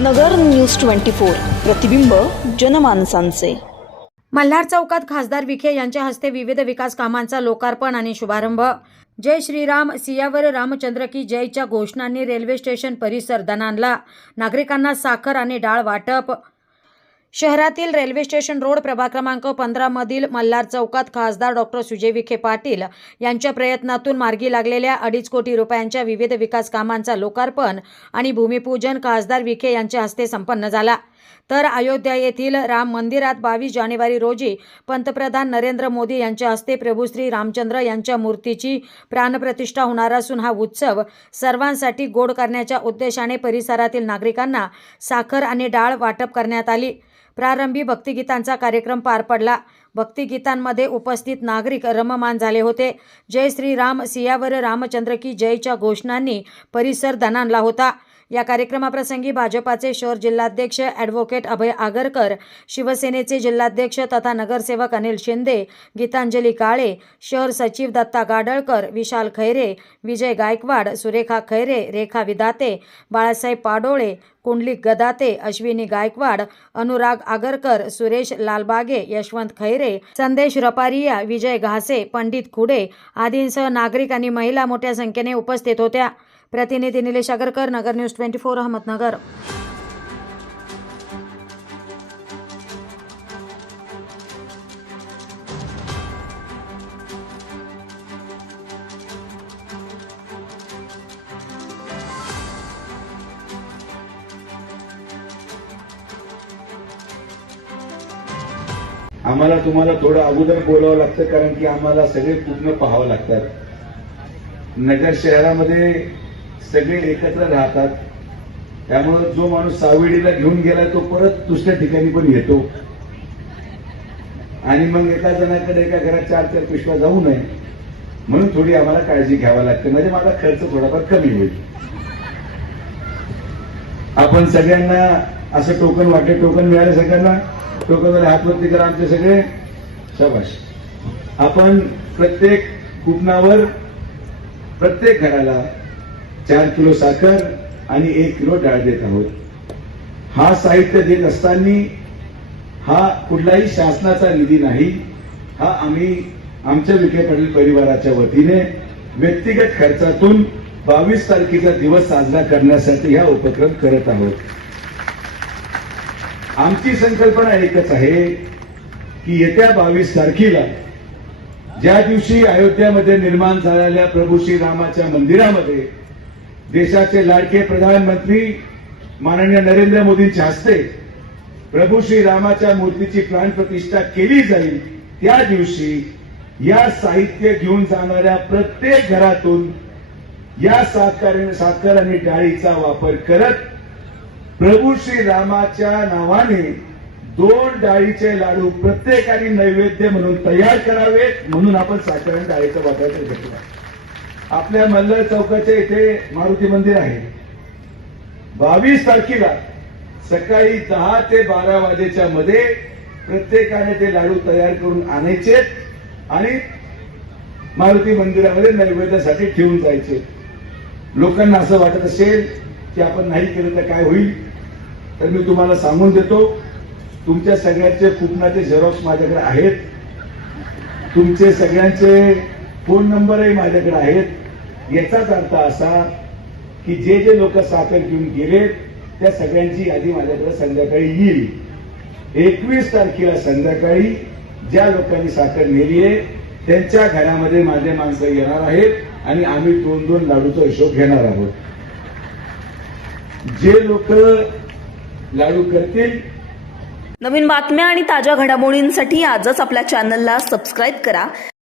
नगर news twenty four प्रतिबिंब जनमानसांचे. मल्हार चौकात खासदार विखे यांच्या हस्ते विविध विकास कामांचा लोकार्पण आणि शुभारंभ. जय श्रीराम सियावर रामचंद्र की जयच्या घोषणांनी रेल्वे स्टेशन परिसर दणाणला. नागरिकांना साखर आणि डाळ वाटप. शहरातील रेल्वे स्टेशन रोड प्रभाग क्रमांक पंधरामधील मल्हार चौकात खासदार डॉक्टर सुजय विखे पाटील यांच्या प्रयत्नातून मार्गी लागलेल्या अडीच कोटी रुपयांच्या विविध विकास कामांचा लोकार्पण आणि भूमिपूजन खासदार विखे यांच्या हस्ते संपन्न झाला. तर अयोध्या येथील राम मंदिरात बावीस जानेवारी रोजी पंतप्रधान नरेंद्र मोदी यांच्या हस्ते प्रभू श्री रामचंद्र यांच्या मूर्तीची प्राणप्रतिष्ठा होणार असून हा उत्सव सर्वांसाठी गोड करण्याच्या उद्देशाने परिसरातील नागरिकांना साखर आणि डाळ वाटप करण्यात आली. प्रारंभी भक्तिगीतांचा कार्यक्रम पार पडला. भक्तिगीतांमध्ये उपस्थित नागरिक रममान झाले होते. जय श्रीराम सियावर रामचंद्र की जयच्या घोषणांनी परिसर दणाणला होता. या कार्यक्रमाप्रसंगी भाजपाचे शहर जिल्हाध्यक्ष ॲडव्होकेट अभय आगरकर शिवसेनेचे जिल्हाध्यक्ष तथा नगरसेवक अनिल शिंदे गीतांजली काळे शहर सचिव दत्ता गाडळकर विशाल खैरे विजय गायकवाड सुरेखा खैरे रेखा विदाते बाळासाहेब पाडोळे कुंडलिक गदाते अश्विनी गायकवाड अनुराग आगरकर सुरेश लालबागे यशवंत खैरे संदेश रपारिया विजय घासे पंडित खुडे आदींसह नागरिक आणि महिला मोठ्या संख्येने उपस्थित होत्या. प्रतिनिधी Nilesh Agarkar Nagar news twenty four Ahmednagar. आम्हाला तुम्हाला थोडं अगोदर बोलावं लागतं कारण की आम्हाला सगळे पूर्ण पाहावं लागतात. नगर शहरामध्ये सगळे एकत्र राहतात. त्यामुळे जो माणूस सावळीला घेऊन गेलाय तो परत दुसऱ्या ठिकाणी पण येतो. आणि मग एका जणाकडे एका घरात चार चार पिशव्या जाऊ नये. म्हणून थोडी आम्हाला काळजी घ्यावी लागते. म्हणजे माझा खर्च थोडाफार कमी होईल. आपण सगळ्यांना असं टोकन वाटले टोकन मिळालं सगळ्यांना. टोकनवाले हातवरती करा आमचे सगळे. शाबाश आपण प्रत्येक कुपनावर प्रत्येक घराला चार किलो साखर आणि एक किलो डाळ देत आहोत. हा साहित्य देत असताना हा कुठलाही शासनाचा निधी नाही. हा आम्ही आमच्या विखे पाटील परिवाराच्या वतीने व्यक्तिगत खर्चातून बावीस तारखेचा दिवस साजरा करण्यासाठी हा उपक्रम करत आहोत. आमची संकल्पना एकच आहे की येत्या बावीस तारखेला ज्या दिवशी अयोध्यामध्ये निर्माण झालेल्या प्रभू श्रीरामाच्या मंदिरामध्ये देशाचे लाडके प्रधानमंत्री माननीय नरेंद्र मोदींच्या हस्ते प्रभू श्रीरामाच्या मूर्तीची प्राण प्रतिष्ठा केली जाईल त्या दिवशी या साहित्य घेऊन जाणाऱ्या प्रत्येक घरातून या साखर साखर आणि डाळीचा वापर करत प्रभू श्री रामाच्या नावाने दोन डाळीचे लाडू प्रत्येकाने नैवेद्य म्हणून तयार करावेत म्हणून आपण साखर आणि डाळीचा वापर घेतला आपल्या मल्हार चौकाच्या इथे मारुती मंदिर आहे. बावीस तारखेला सकाळी दहा ते बारा वाजेच्या मध्ये प्रत्येकाने ते लाडू तयार करून आणायचे आणि मारुती मंदिरामध्ये नैवेद्यासाठी ठेवून जायचे. लोकांना असं वाटत असेल की आपण नाही केलं तर काय होईल? तर मी तुम्हाला सांगून देतो तुमच्या सगळ्यांचे कुपनाचे झेरॉक्स माझ्याकडे आहेत. तुमचे सगळ्यांचे फोन नंबरही माझ्याकडे आहेत. याचाच अर्थ असा की जे जे लोक साखर घेऊन गेलेत त्या सगळ्यांची यादी माझ्याकडे संध्याकाळी येईल. एकवीस तारखेला संध्याकाळी ज्या लोकांनी साखर नेली आहे त्यांच्या घरामध्ये माझे माणसं येणार आहेत आणि आम्ही दोन दोन लाडूचा हिशोब घेणार आहोत. जे लोक लाडू करतील नवीन बातम्या आणि ताज्या घडामोडींसाठी आजच आपल्या चॅनलला सबस्क्राईब करा.